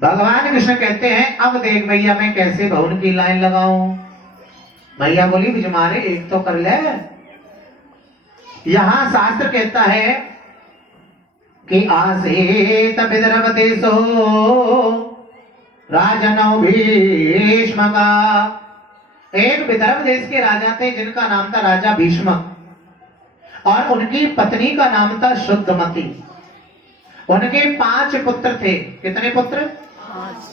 भगवान कृष्ण कहते हैं अब देख भैया मैं कैसे भवन की लाइन लगाऊं। भैया बोली बिजमारे एक तो कर ले। यहां शास्त्र कहता है कि आसेत विदर्भ देशो राजनौ भीष्म का। एक विदर्भ देश के राजा थे जिनका नाम था राजा भीष्म, और उनकी पत्नी का नाम था शुद्धमती। उनके 5 पुत्र थे। कितने पुत्र? 5।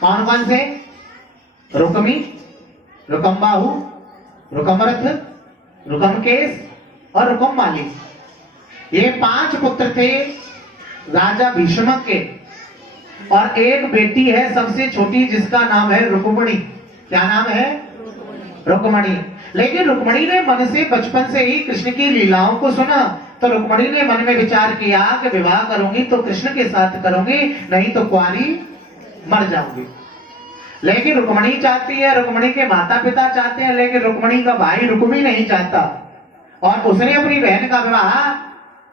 कौन कौन से? रुक्मी, रुकमबाहु, रुकमरथ, रुकमकेश और रुकममाली। ये 5 पुत्र थे राजा भीष्म के। और एक बेटी है सबसे छोटी जिसका नाम है रुक्मणी। क्या नाम है? रुक्मणी। लेकिन रुक्मणी ने मन से बचपन से ही कृष्ण की लीलाओं को सुना, तो रुक्मणी ने मन में विचार किया कि विवाह करूंगी तो कृष्ण के साथ करूंगी, नहीं तो कुंवारी मर जाऊंगी। लेकिन रुक्मणी चाहती है, रुक्मणी के माता पिता चाहते हैं, लेकिन रुक्मणी का भाई रुक्मी नहीं चाहता। और उसने अपनी बहन का विवाह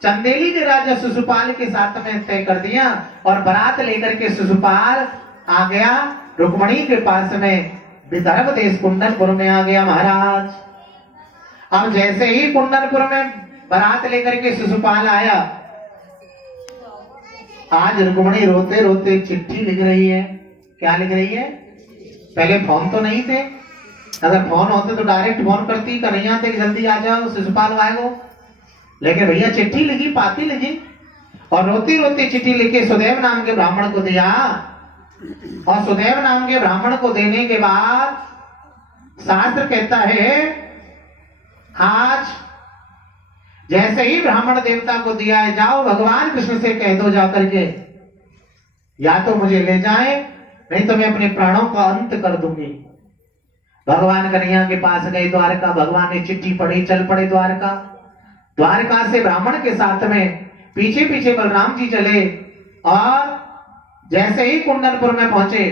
चंदेली के राजा शिशुपाल के साथ में तय कर दिया। और बारात लेकर के शिशुपाल आ गया रुक्मणी के पास में, विदर्भ देश कुंदनपुर में आ गया महाराज। अब जैसे ही कुंदनपुर में बारात लेकर के शिशुपाल आया, आज रुक्मणी रोते रोते चिट्ठी लिख रही है। क्या लिख रही है? पहले फोन तो नहीं थे, अगर फोन होते तो डायरेक्ट फोन करती, कन्हैया थे कि जल्दी आ जाओ शिशुपाल आएगो। लेकिन भैया चिट्ठी लिखी, पाती लिखी, और रोती रोती चिट्ठी लिखे सुदेव नाम के ब्राह्मण को दिया। और सुदेव नाम के ब्राह्मण को देने के बाद शास्त्र कहता है आज जैसे ही ब्राह्मण देवता को दिया है, जाओ भगवान कृष्ण से कह दो जाकर के, या तो मुझे ले जाए नहीं तो मैं अपने प्राणों का अंत कर दूंगी। भगवान कन्हैया के पास गए द्वारका, भगवान ने चिट्ठी पढ़ी, चल पड़े द्वारका। द्वारका से ब्राह्मण के साथ में पीछे पीछे बलराम जी चले, और जैसे ही कुंदनपुर में पहुंचे,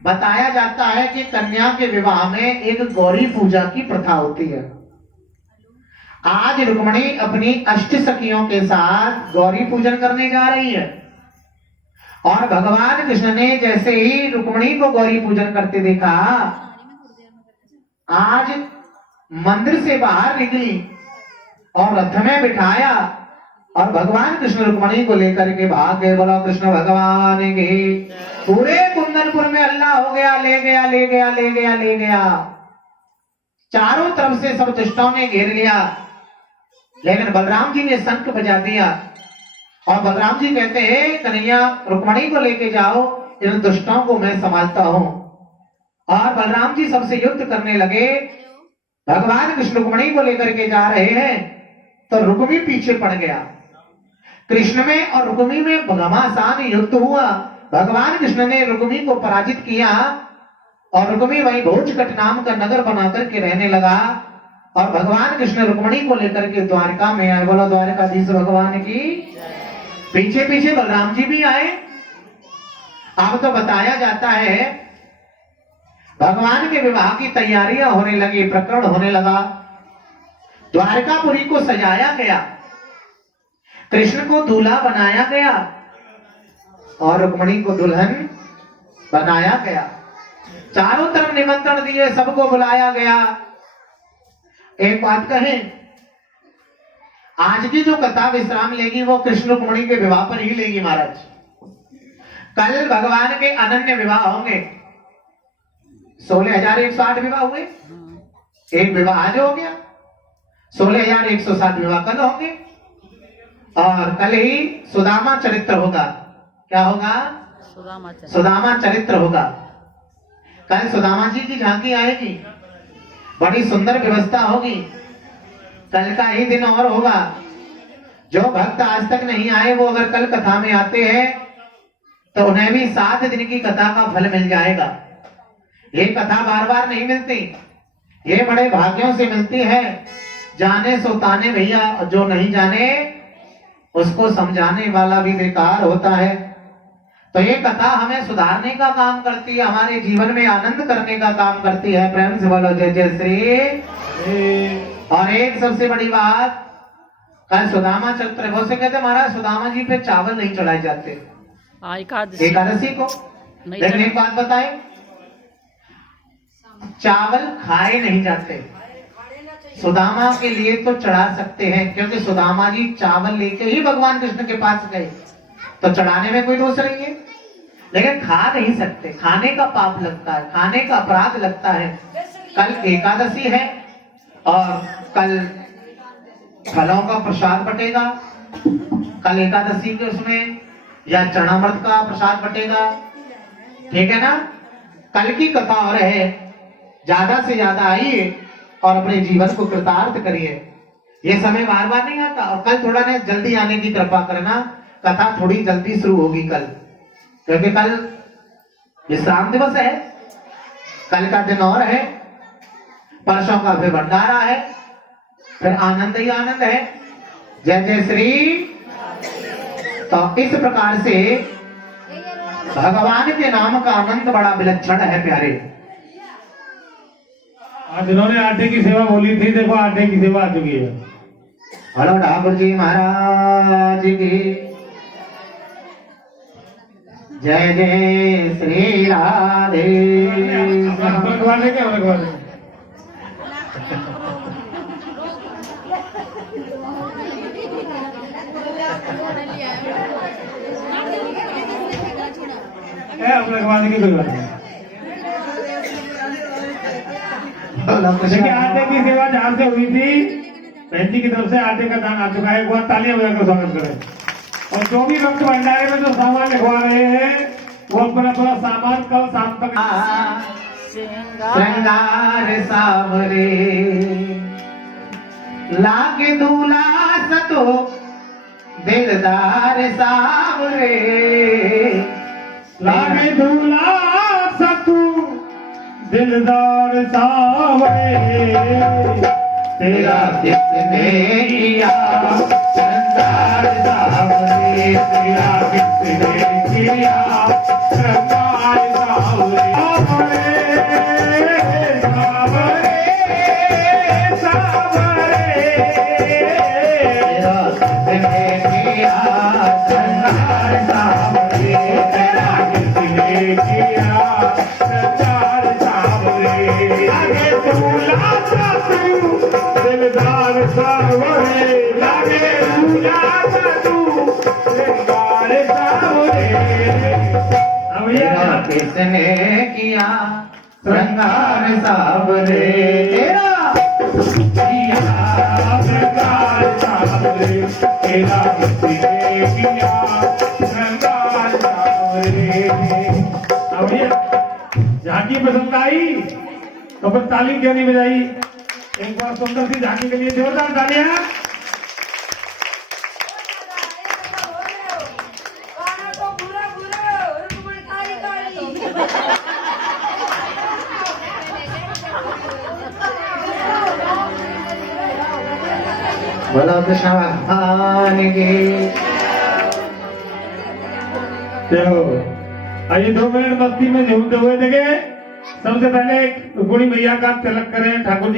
बताया जाता है कि कन्या के विवाह में एक गौरी पूजा की प्रथा होती है। आज रुक्मणी अपनी अष्ट सखियों के साथ गौरी पूजन करने जा रही है। और भगवान कृष्ण ने जैसे ही रुक्मणी को गौरी पूजन करते देखा, आज मंदिर से बाहर निकली और रथ में बिठाया, और भगवान कृष्ण रुक्मणी को लेकर के भाग गए। बोलो कृष्ण भगवान के। पूरे कुंदनपुर में अल्लाह हो गया, ले गया ले गया ले गया ले गया। चारों तरफ से सब दुष्टों ने घेर लिया, लेकिन बलराम जी ने शंख बजा दिया। और बलराम जी कहते हैं कन्हैया रुक्मणी को लेके जाओ, इन दुष्टों को मैं संभालता हूं। और बलराम जी सबसे युद्ध करने लगे। भगवान कृष्ण रुक्मणी को लेकर के जा रहे हैं तो रुक्मी पीछे पड़ गया। कृष्ण में और रुक्मी में घमासान युद्ध हुआ। भगवान कृष्ण ने रुक्मी को पराजित किया, और रुक्मी वही भोजकट नाम का नगर बना करके रहने लगा। और भगवान कृष्ण रुक्मणी को लेकर के द्वारका में आए। बोलो द्वारकाधीश भगवान की। पीछे पीछे बलराम जी भी आए। अब तो बताया जाता है भगवान के विवाह की तैयारियां होने लगी, प्रकरण होने लगा। द्वारकापुरी को सजाया गया, कृष्ण को दूल्हा बनाया गया और रुक्मणी को दुल्हन बनाया गया। चारों तरफ निमंत्रण दिए, सबको बुलाया गया। एक बात कहें, आज की जो कथा विश्राम लेगी वो कृष्ण रुक्मणी के विवाह पर ही लेगी महाराज। कल भगवान के अनन्य विवाह होंगे। 16,108 विवाह हुए, एक विवाह आज हो गया। 16,160 विवाह कल होंगे, और कल ही सुदामा चरित्र होगा। क्या होगा? सुदामा चरित्र होगा। कल सुदामा जी की झांकी आएगी, बड़ी सुंदर व्यवस्था होगी। कल का ही दिन और होगा। जो भक्त आज तक नहीं आए वो अगर कल कथा में आते हैं तो उन्हें भी 7 दिन की कथा का फल मिल जाएगा। ये कथा बार बार नहीं मिलती, ये बड़े भाग्यों से मिलती है। जाने सो ताने भैया, जो नहीं जाने उसको समझाने वाला भी बेकार होता है। तो ये कथा हमें सुधारने का काम करती है, हमारे जीवन में आनंद करने का काम करती है। प्रेम से बोलो जय जय श्री। और एक सबसे बड़ी बात, कल सुदामा चरित्र, बहुत से कहते महाराज सुदामा जी पे चावल नहीं चढ़ाए जाते। एकादशी को। लेकिन एक बात बताए, चावल खाए नहीं जाते। सुदामा के लिए तो चढ़ा सकते हैं, क्योंकि सुदामा जी चावल लेके ही भगवान कृष्ण के पास गए, तो चढ़ाने में कोई दोष नहीं है। लेकिन खा नहीं सकते, खाने का पाप लगता है, खाने का अपराध लगता है। कल एकादशी है और कल फलों का प्रसाद बटेगा। कल एकादशी के उसमें या चरणामृत का प्रसाद बटेगा, ठीक है ना। कल की कथा और है, ज्यादा से ज्यादा आइए और अपने जीवन को कृतार्थ करिए। ये समय बार बार नहीं आता। और कल थोड़ा ना जल्दी आने की कृपा करना, कथा थोड़ी जल्दी शुरू होगी कल, क्योंकि कल विश्राम दिवस है। कल का दिन और है, परसों का फिर भंडारा है, फिर आनंद ही आनंद है। जय जय श्री। तो इस प्रकार से भगवान के नाम का आनंद बड़ा विलक्षण है प्यारे। आज इन्होंने आटे की सेवा बोली थी, देखो आटे की सेवा आ चुकी है। हेलो ठाकुर जी महाराज की जय जय श्री राधे। रखवाले क्या रखवाले रखवाले की कोई बात नहीं। देखिए आटे की सेवा जहां से हुई थी, बहन जी की तरफ से आटे का दान आ चुका है। एक बार तालियां बजाकर स्वागत करें। और जो भी भक्त भंडारे में जो सामान लिखवा रहे हैं, वो अपना पूरा सामान कल शाम तक। श्रृंगार सावरे लागे दूल्हा सतो दिलदार सावरे, लागे दूल्हा सतू दिलदार सावरे। तेरा किसने किया श्रृंगार सावरे, तेरा किसने किया श्रृंगार सावरे। दिलदार सावरे लागे दूल्हा सतू दिलदार सावरे। तेरा किसने किया श्रृंगार सावरे, तेरा श्रृंगार सावरे, तेरा किसने किया श्रृंगार सावरे। अब ये झांकी पसंद आई तो फिर ताली क्यों नहीं बजाई? एक बार सुंदर सी झांकी के लिए जोरदार तालियां। बोलो कृष्ण भगवान की। चलो आइए 2 मिनट मस्ती में झूमते हुए देखे। सबसे पहले गुणी मैया का तिलक करें ठाकुर जी।